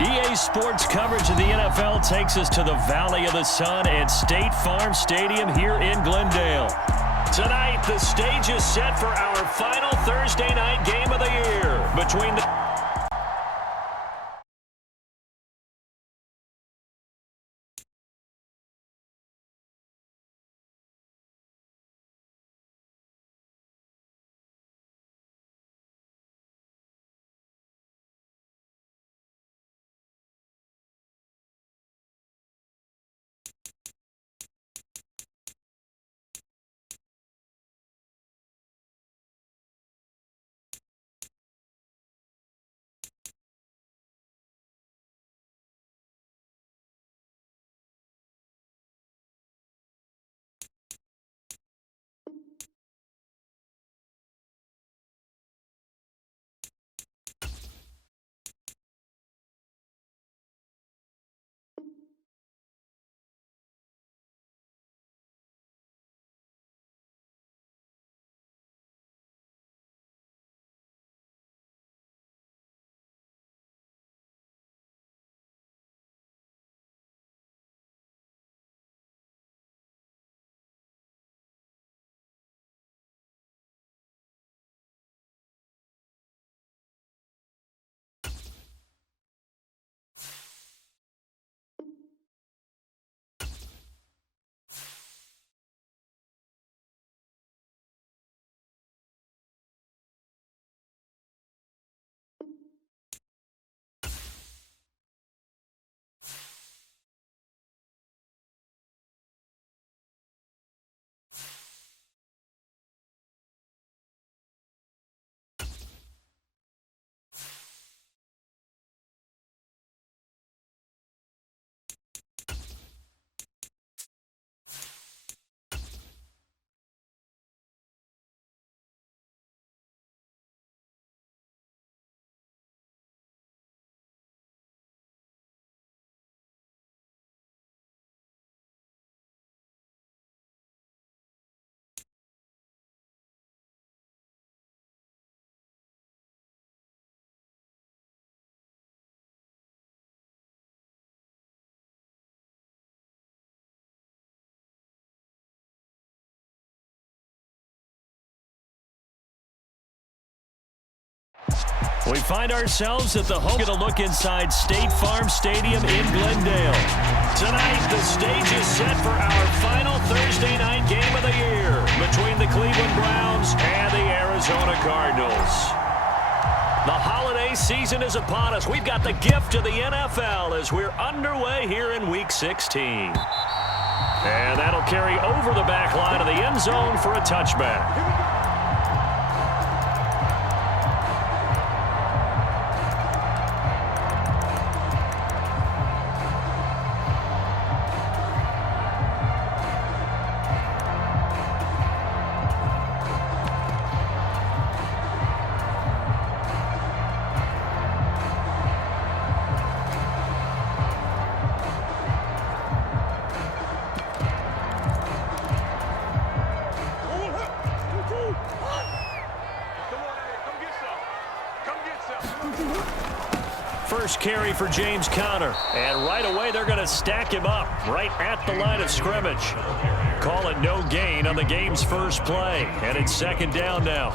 EA Sports coverage of the NFL takes us to the Valley of the Sun at State Farm Stadium here in Glendale. Tonight, the stage is set for our final Thursday night game of the year between the We find ourselves at the home. Get a look inside State Farm Stadium in Glendale. Tonight, the stage is set for our final Thursday night game of the year between the Cleveland Browns and the Arizona Cardinals. The holiday season is upon us. We've got the gift of the NFL as we're underway here in Week 16. And that'll carry over the back line of the end zone for a touchback. First carry for James Conner. And right away, they're going to stack him up right at the line of scrimmage. Call it no gain on the game's first play. And it's second down now.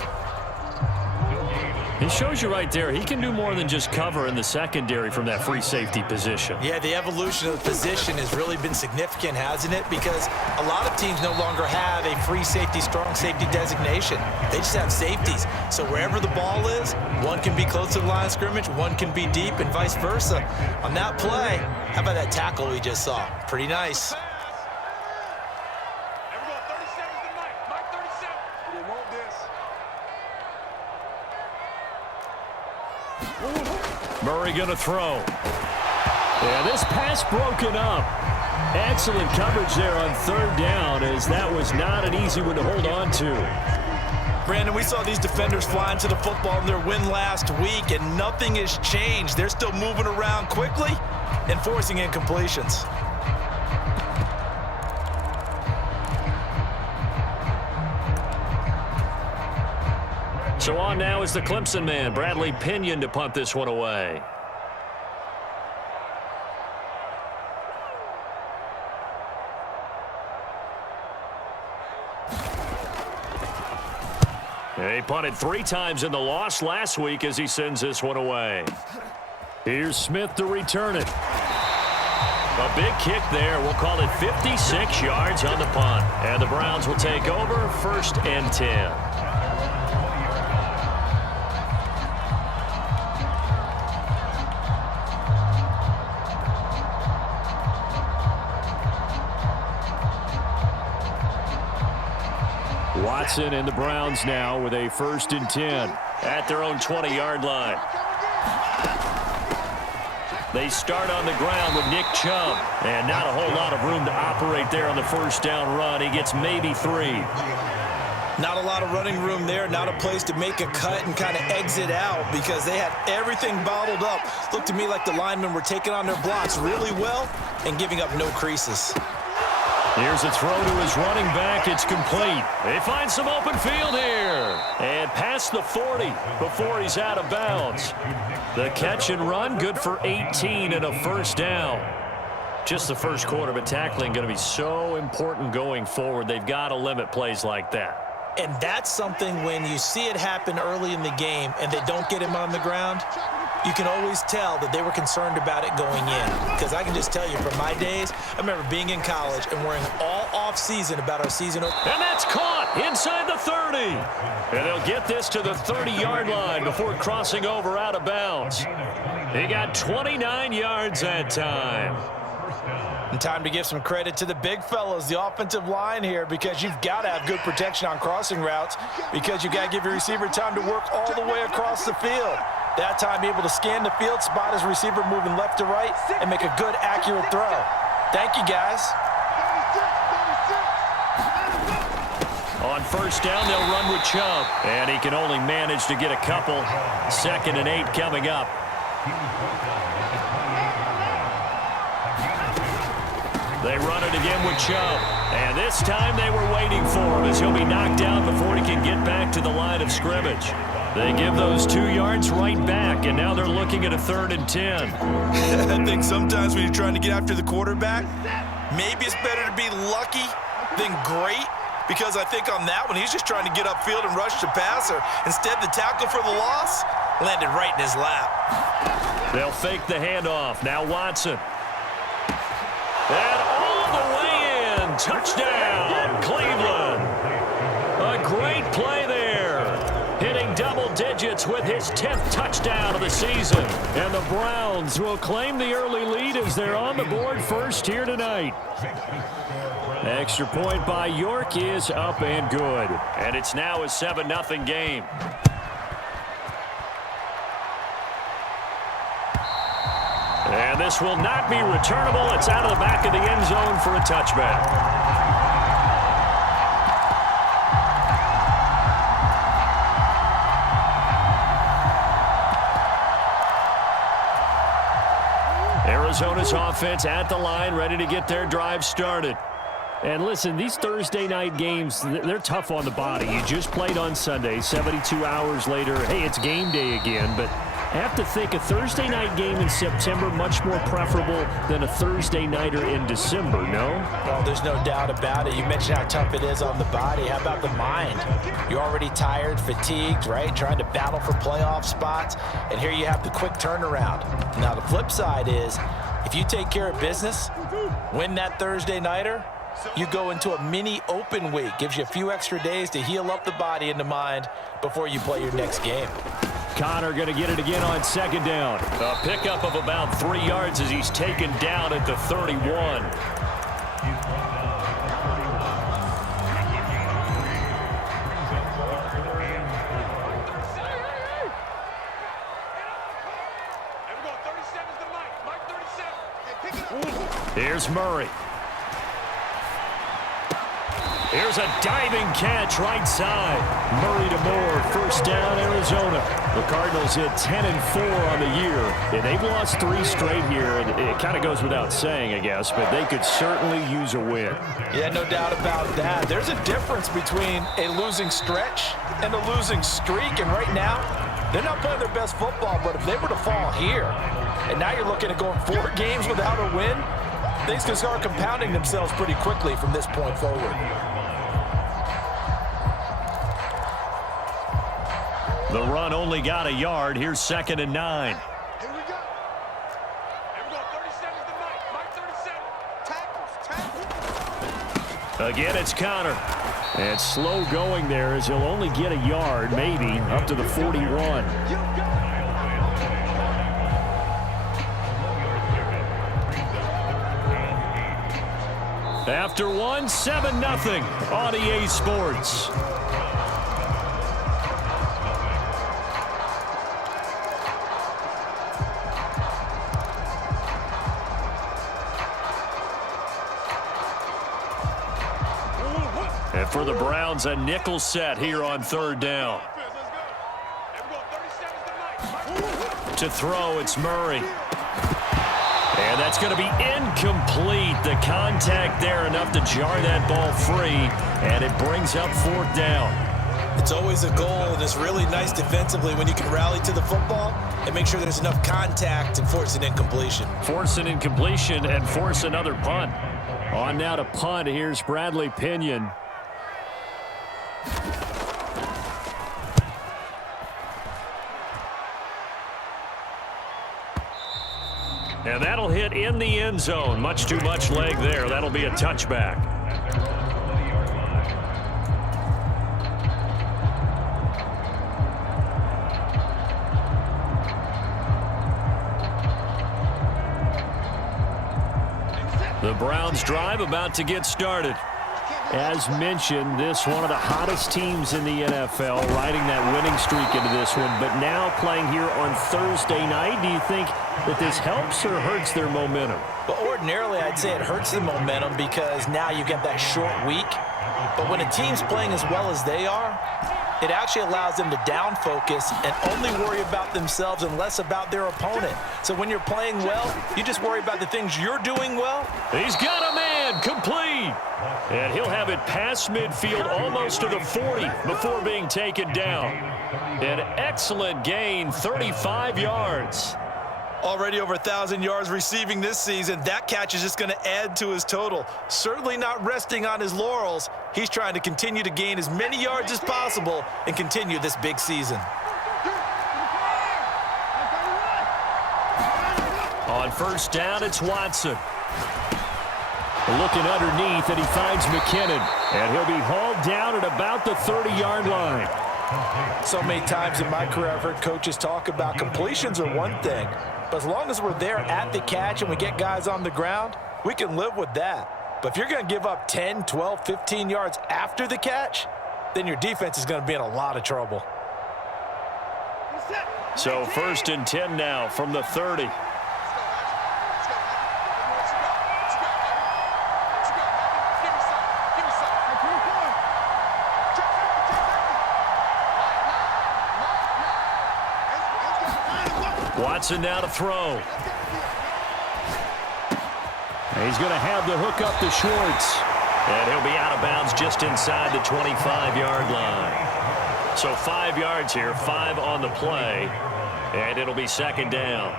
He shows you right there, he can do more than just cover in the secondary from that free safety position. Yeah, the evolution of the position has really been significant, hasn't it? Because a lot of teams no longer have a free safety, strong safety designation. They just have safeties. So wherever the ball is, one can be close to the line of scrimmage, one can be deep, and vice versa. On that play, how about that tackle we just saw? Pretty nice. Murray going to throw. Yeah, this pass broken up. Excellent coverage there on third down, as that was not an easy one to hold on to. Brandon, we saw these defenders flying to the football in their win last week, and nothing has changed. They're still moving around quickly and forcing incompletions. So on now is the Clemson man, Bradley Pinion, to punt this one away. He punted 3 times in the loss last week as he sends this one away. Here's Smith to return it. A big kick there. We'll call it 56 yards on the punt. And the Browns will take over 1st and 10. Watson and the Browns now with a 1st and 10 at their own 20-yard line. They start on the ground with Nick Chubb, and not a whole lot of room to operate there on the 1st down run. He gets maybe 3. Not a lot of running room there, not a place to make a cut and kind of exit out because they had everything bottled up. Looked to me like the linemen were taking on their blocks really well and giving up no creases. Here's a throw to his running back. It's complete. They find some open field here. And past the 40 before he's out of bounds. The catch and run, good for 18 and a 1st down. Just the first quarter, but tackling going to be so important going forward. They've got to limit plays like that. And that's something when you see it happen early in the game and they don't get him on the ground, you can always tell that they were concerned about it going in. Because I can just tell you from my days, I remember being in college and worrying all off-season about our season. And that's caught inside the 30. And they'll get this to the 30-yard line before crossing over out of bounds. He got 29 yards that time. And time to give some credit to the big fellas, the offensive line here, because you've got to have good protection on crossing routes because you've got to give your receiver time to work all the way across the field. That time able to scan the field, spot his receiver moving left to right, and make a good, accurate throw. Thank you, guys. On 1st down, they'll run with Chubb. And he can only manage to get a couple. 2nd and 8 coming up. They run it again with Chubb. And this time they were waiting for him as he'll be knocked down before he can get back to the line of scrimmage. They give those 2 yards right back, and now they're looking at a 3rd and 10. I think sometimes when you're trying to get after the quarterback, maybe it's better to be lucky than great, because I think on that one, he's just trying to get upfield and rush the passer. Instead, the tackle for the loss landed right in his lap. They'll fake the handoff. Now Watson. And all the way in. Touchdown, Cleveland. A great play there. Hitting double digits with his 10th touchdown of the season. And the Browns will claim the early lead as they're on the board first here tonight. Extra point by York is up and good. And it's now a 7-0 game. And this will not be returnable. It's out of the back of the end zone for a touchback. Arizona's offense at the line, ready to get their drive started. And listen, these Thursday night games, they're tough on the body. You just played on Sunday, 72 hours later, hey, it's game day again. But I have to think a Thursday night game in September much more preferable than a Thursday nighter in December, no? Well, there's no doubt about it. You mentioned how tough it is on the body. How about the mind? You're already tired, fatigued, right? Trying to battle for playoff spots. And here you have the quick turnaround. Now, the flip side is, if you take care of business, win that Thursday nighter, you go into a mini open week. Gives you a few extra days to heal up the body and the mind before you play your next game. Connor going to get it again on 2nd down. A pickup of about 3 yards as he's taken down at the 31. Here's Murray. Here's a diving catch right side. Murray to Moore, 1st down, Arizona. The Cardinals hit 10-4 on the year. And they've lost 3 straight here. And it kind of goes without saying, I guess, but they could certainly use a win. Yeah, no doubt about that. There's a difference between a losing stretch and a losing streak. And right now, they're not playing their best football, but if they were to fall here, and now you're looking at going 4 games without a win, things can start compounding themselves pretty quickly from this point forward. The run only got a yard. Here's 2nd and 9. Here we go. Here we go. 37 to Mike. Mike 37. Tackles. Again, it's Connor. And slow going there as he'll only get a yard, maybe, up to the 41. After one, 7-0 on EA Sports. And for the Browns, a nickel set here on 3rd down. To throw, it's Murray. And that's going to be incomplete. The contact there enough to jar that ball free, and it brings up 4th down. It's always a goal, and it's really nice defensively when you can rally to the football and make sure there's enough contact and force an incompletion. Force an incompletion and force another punt. On now to punt. Here's Bradley Pinion. And that'll hit in the end zone. Much too much leg there. That'll be a touchback. The Browns drive about to get started. As mentioned, this one of the hottest teams in the NFL, riding that winning streak into this one, but now playing here on Thursday night. Do you think that this helps or hurts their momentum? But ordinarily, I'd say it hurts the momentum because now you get that short week. But when a team's playing as well as they are, it actually allows them to down focus and only worry about themselves and less about their opponent. So when you're playing well, you just worry about the things you're doing well. He's got a man, complete. And he'll have it past midfield almost to the 40 before being taken down. An excellent gain, 35 yards. Already over 1,000 yards receiving this season. That catch is just going to add to his total. Certainly not resting on his laurels. He's trying to continue to gain as many yards as possible and continue this big season. On 1st down, it's Watson. Looking underneath, and he finds McKinnon. And he'll be hauled down at about the 30-yard line. So many times in my career, I've heard coaches talk about completions are one thing. But as long as we're there at the catch and we get guys on the ground, we can live with that. But if you're going to give up 10, 12, 15 yards after the catch, then your defense is going to be in a lot of trouble. So 1st and 10 now from the 30. Watson now to throw. He's going to have the hook up to Schwartz. And he'll be out of bounds just inside the 25-yard line. So 5 yards here, 5 on the play. And it'll be 2nd down.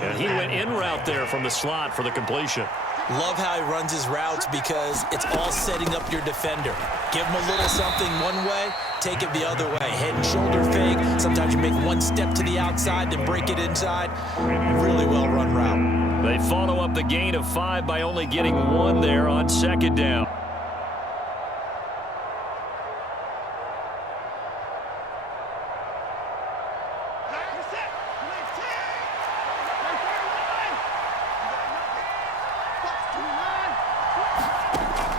And he went in route there from the slot for the completion. Love how he runs his routes because it's all setting up your defender. Give him a little something one way, take it the other way. Head and shoulder fake. Sometimes you make one step to the outside, then break it inside. Really well run route. They follow up the gain of 5 by only getting 1 there on 2nd down.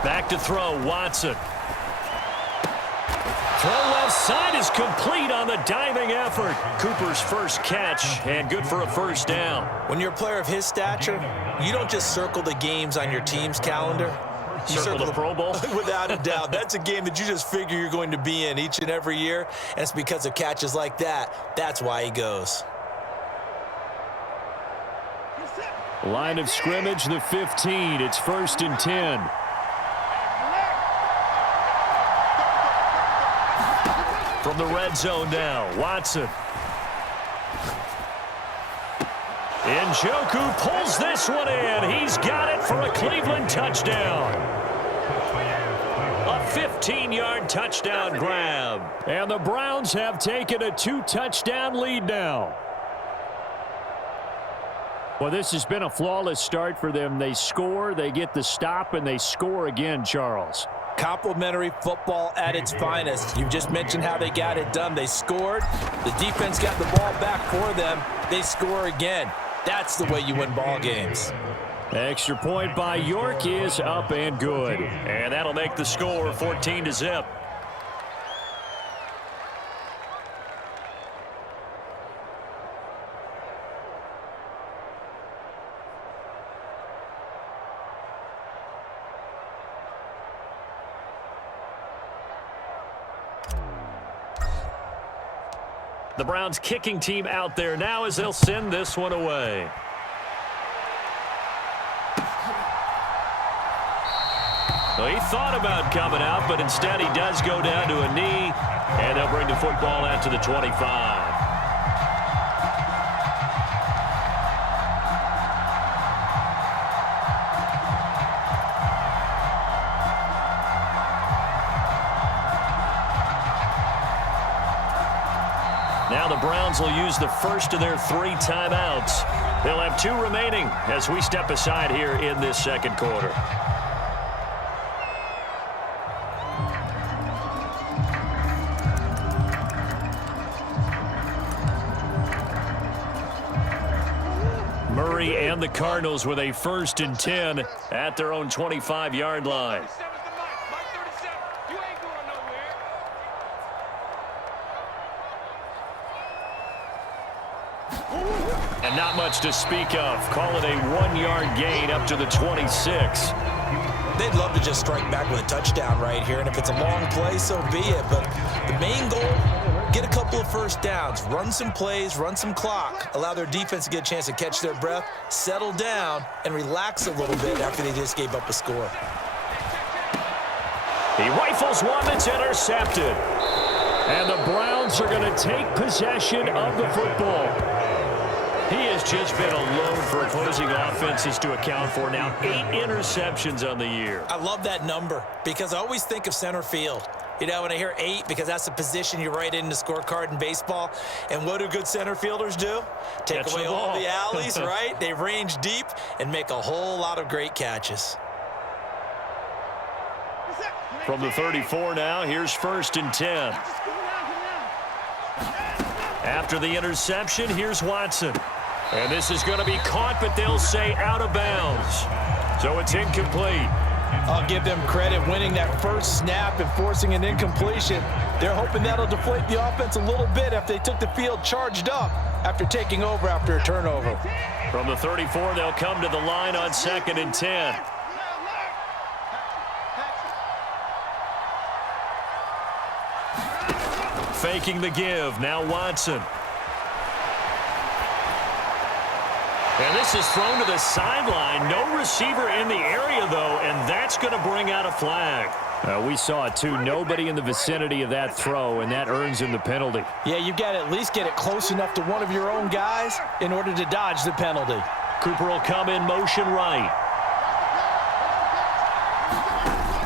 Back to throw, Watson. Throw left side is complete on the diving effort. Cooper's first catch, and good for a 1st down. When you're a player of his stature, you don't just circle the games on your team's calendar. You Circle the Pro Bowl? Without a doubt. That's a game that you just figure you're going to be in each and every year, and it's because of catches like that. That's why he goes. Line of scrimmage, the 15. It's 1st and 10. From the red zone now, Watson. Njoku pulls this one in. He's got it for a Cleveland touchdown. A 15-yard touchdown grab. And the Browns have taken a 2-touchdown lead now. Well, this has been a flawless start for them. They score, they get the stop, and they score again, Charles. Complimentary football at its finest. You just mentioned how they got it done. They scored. The defense got the ball back for them. They score again. That's the way you win ball games. Extra point by York is up and good. And that'll make the score 14-0. The Browns kicking team out there now as they'll send this one away. Well, he thought about coming out, but instead he does go down to a knee, and they'll bring the football out to the 25. Now the Browns will use the first of their 3 timeouts. They'll have 2 remaining as we step aside here in this second quarter. Murray and the Cardinals with a 1st and 10 at their own 25-yard line. And not much to speak of. Call it a 1-yard gain up to the 26. They'd love to just strike back with a touchdown right here, and if it's a long play, so be it. But the main goal, get a couple of first downs, run some plays, run some clock, allow their defense to get a chance to catch their breath, settle down, and relax a little bit after they just gave up a score. He rifles one that's intercepted. And the Browns are going to take possession of the football. He has just been alone for opposing offenses to account for now 8 interceptions on the year. I love that number because I always think of center field. You know, when I hear 8, because that's the position you write in the scorecard in baseball. And what do good center fielders do? Take Catch away the all ball. the alleys, right? They range deep and make a whole lot of great catches. From the 34 now, here's 1st and 10. After the interception, here's Watson. And this is going to be caught, but they'll say out of bounds. So it's incomplete. I'll give them credit winning that first snap and forcing an incompletion. They're hoping that'll deflate the offense a little bit if they took the field charged up after taking over after a turnover. From the 34, they'll come to the line on 2nd and 10. Faking the give. Now Watson. And this is thrown to the sideline. No receiver in the area, though, and that's going to bring out a flag. We saw it, too. Nobody in the vicinity of that throw, and that earns him the penalty. Yeah, you've got to at least get it close enough to one of your own guys in order to dodge the penalty. Cooper will come in motion right.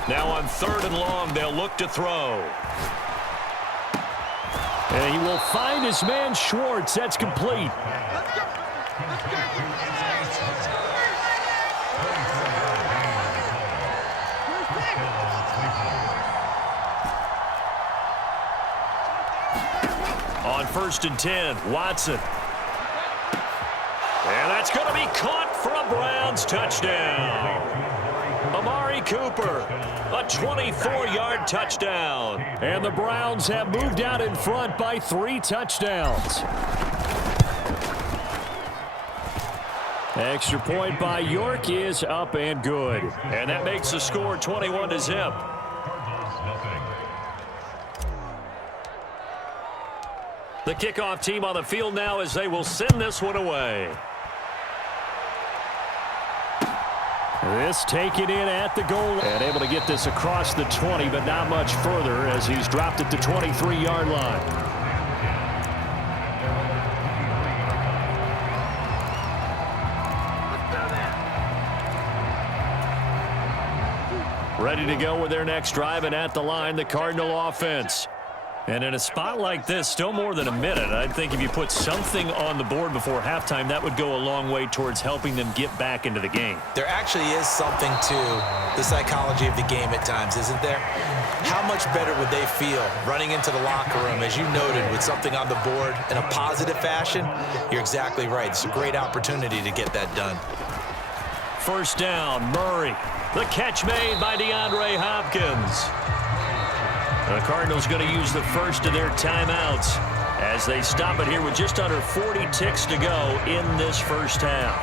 Now on 3rd and long, they'll look to throw. And he will find his man Schwartz. That's complete. On 1st and 10, Watson. And that's going to be caught for a Browns touchdown. Amari Cooper, a 24-yard touchdown. And the Browns have moved out in front by 3 touchdowns. Extra point by York is up and good. And that makes the score 21-0. The kickoff team on the field now as they will send this one away. This taken in at the goal and able to get this across the 20, but not much further as he's dropped at the 23-yard line. Ready to go with their next drive, and at the line, the Cardinal offense. And in a spot like this, still more than a minute, I think if you put something on the board before halftime, that would go a long way towards helping them get back into the game. There actually is something to the psychology of the game at times, isn't there? How much better would they feel running into the locker room, as you noted, with something on the board in a positive fashion? You're exactly right. It's a great opportunity to get that done. First down, Murray. The catch made by DeAndre Hopkins. The Cardinals going to use the first of their timeouts as they stop it here with just under 40 ticks to go in this first half.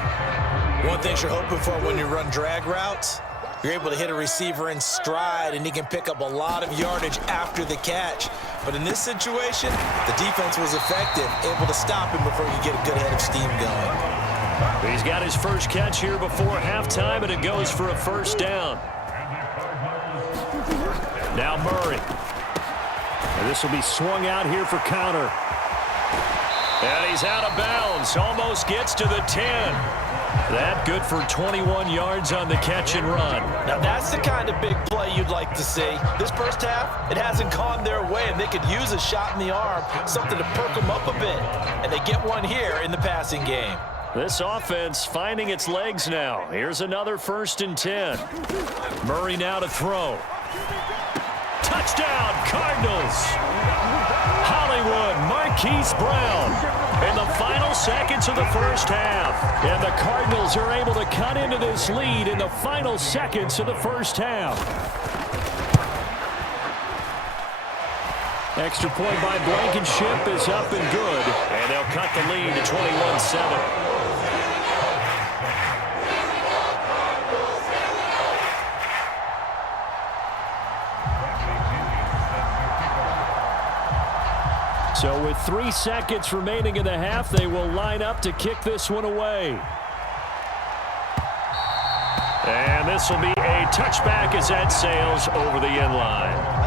One thing you're hoping for when you run drag routes, you're able to hit a receiver in stride, and he can pick up a lot of yardage after the catch. But in this situation, the defense was effective, able to stop him before he get a good head of steam going. He's got his first catch here before halftime, and it goes for a first down. Now Murray. And this will be swung out here for counter. And he's out of bounds. Almost gets to the 10. That good for 21 yards on the catch and run. Now that's the kind of big play you'd like to see. This first half, it hasn't gone their way, and they could use a shot in the arm, something to perk them up a bit. And they get one here in the passing game. This offense finding its legs now. Here's another 1st and 10. Murray now to throw. Touchdown, Cardinals. Hollywood, Marquise Brown in the final seconds of the first half. And the Cardinals are able to cut into this lead in the final seconds of the first half. Extra point by Blankenship is up and good. And they'll cut the lead to 21-7. So with 3 seconds remaining in the half, they will line up to kick this one away. And this will be a touchback as that sails over the end line.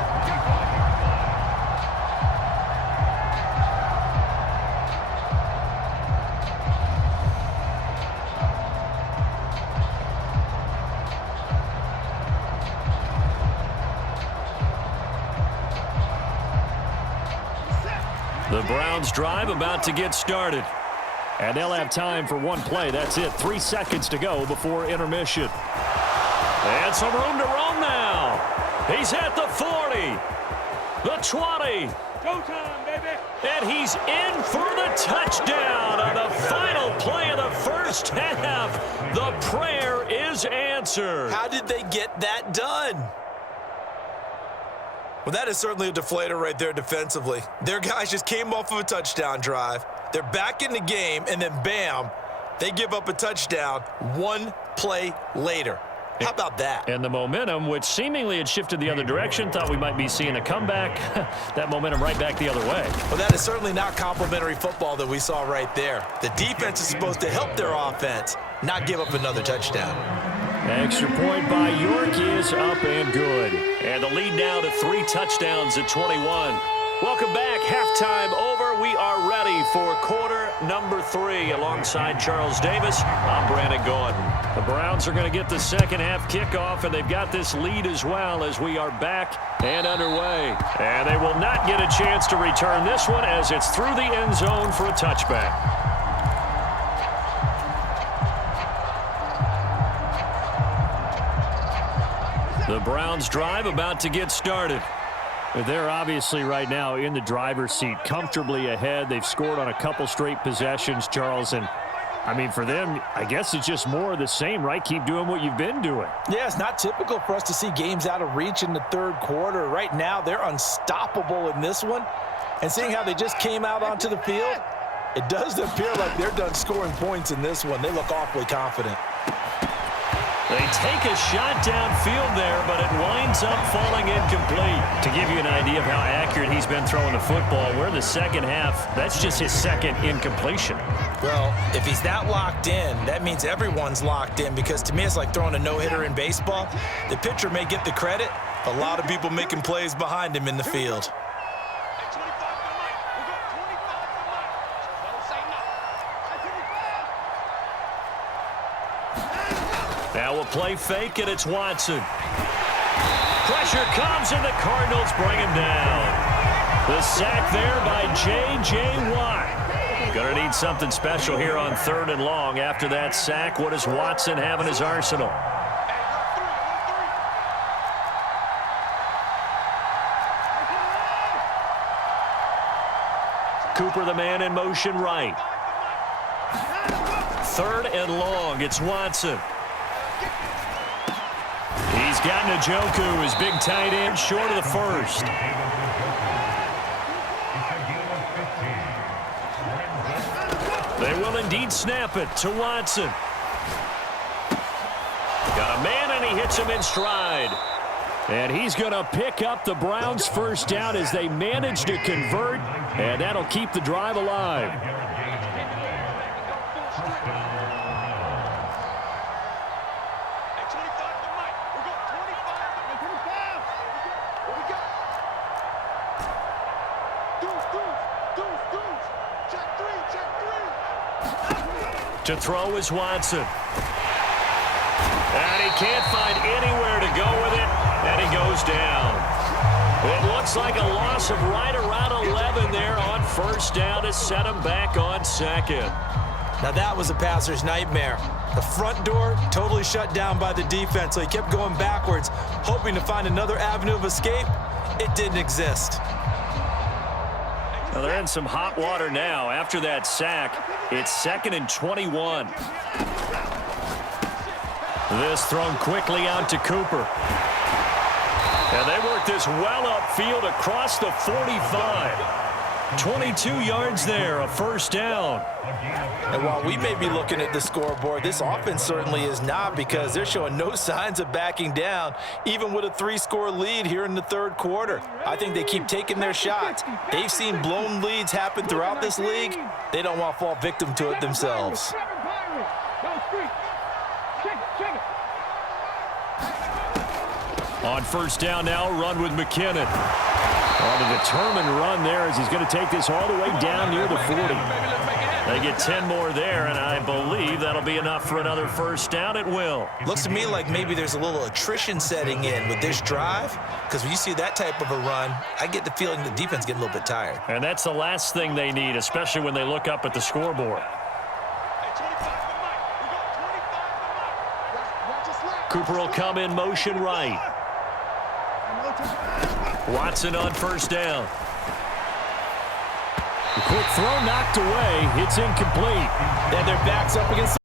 The Browns drive about to get started. And they'll have time for one play. That's it. 3 seconds to go before intermission. And some room to roam now. He's at the 40. The 20. Go time, baby. And he's in for the touchdown on the final play of the first half. The prayer is answered. How did they get that done? Well, that is certainly a deflator right there defensively. Their guys just came off of a touchdown drive. They're back in the game, and then bam, they give up a touchdown 1 play later. How about that? And the momentum, which seemingly had shifted the other direction, thought we might be seeing a comeback. That momentum right back the other way. Well, that is certainly not complimentary football that we saw right there. The defense is supposed to help their offense, not give up another touchdown. Extra point by York is up and good. And the lead now to 3 touchdowns at 21. Welcome back. Halftime over. We are ready for quarter number 3. Alongside Charles Davis, I'm Brandon Gordon. The Browns are going to get the second half kickoff, and they've got this lead as well as we are back and underway. And they will not get a chance to return this one as it's through the end zone for a touchback. The Browns drive about to get started. They're obviously right now in the driver's seat, comfortably ahead. They've scored on a couple straight possessions, Charles. And, I mean, for them, I guess it's just more of the same, right? Keep doing what you've been doing. Yeah, it's not typical for us to see games out of reach in the third quarter. Right now, they're unstoppable in this one. And seeing how they just came out onto the field, it does appear like they're done scoring points in this one. They look awfully confident. They take a shot downfield there, but it winds up falling incomplete. To give you an idea of how accurate he's been throwing the football, we're in the second half. That's just his second incompletion. Well, if he's that locked in, that means everyone's locked in, because to me it's like throwing a no-hitter in baseball. The pitcher may get the credit, a lot of people making plays behind him in the field. Now a play fake, and it's Watson. Pressure comes, and the Cardinals bring him down. The sack there by J.J. Watt. Going to need something special here on 3rd and long. After that sack, what does Watson have in his arsenal? Cooper, the man in motion right. 3rd and long. It's Watson. He's got Njoku, his big tight end, short of the first. They will indeed snap it to Watson. Got a man, and he hits him in stride. And he's going to pick up the Browns' first down as they manage to convert, and that'll keep the drive alive. To throw is Watson. And he can't find anywhere to go with it, and he goes down. It looks like a loss of right around 11 there on first down to set him back on 2nd. Now that was a passer's nightmare. The front door totally shut down by the defense, so he kept going backwards, hoping to find another avenue of escape. It didn't exist. Well, they're in some hot water now. After that sack, it's 2nd and 21. This thrown quickly out to Cooper. And they work this well upfield across the 45. 22 yards there, a first down. And while we may be looking at the scoreboard, this offense certainly is not, because they're showing no signs of backing down, even with a 3-score lead here in the 3rd quarter. I think they keep taking their shots. They've seen blown leads happen throughout this league. They don't want to fall victim to it themselves. On first down now, run with McKinnon. On a determined run there as he's going to take this all the way down near the 40. They get 10 more there, and I believe that'll be enough for another first down. It will. Looks to me like maybe there's a little attrition setting in with this drive, because when you see that type of a run, I get the feeling the defense getting a little bit tired. And that's the last thing they need, especially when they look up at the scoreboard. Cooper will come in motion right. Watson on first down. The quick throw knocked away. It's incomplete. And their backs up against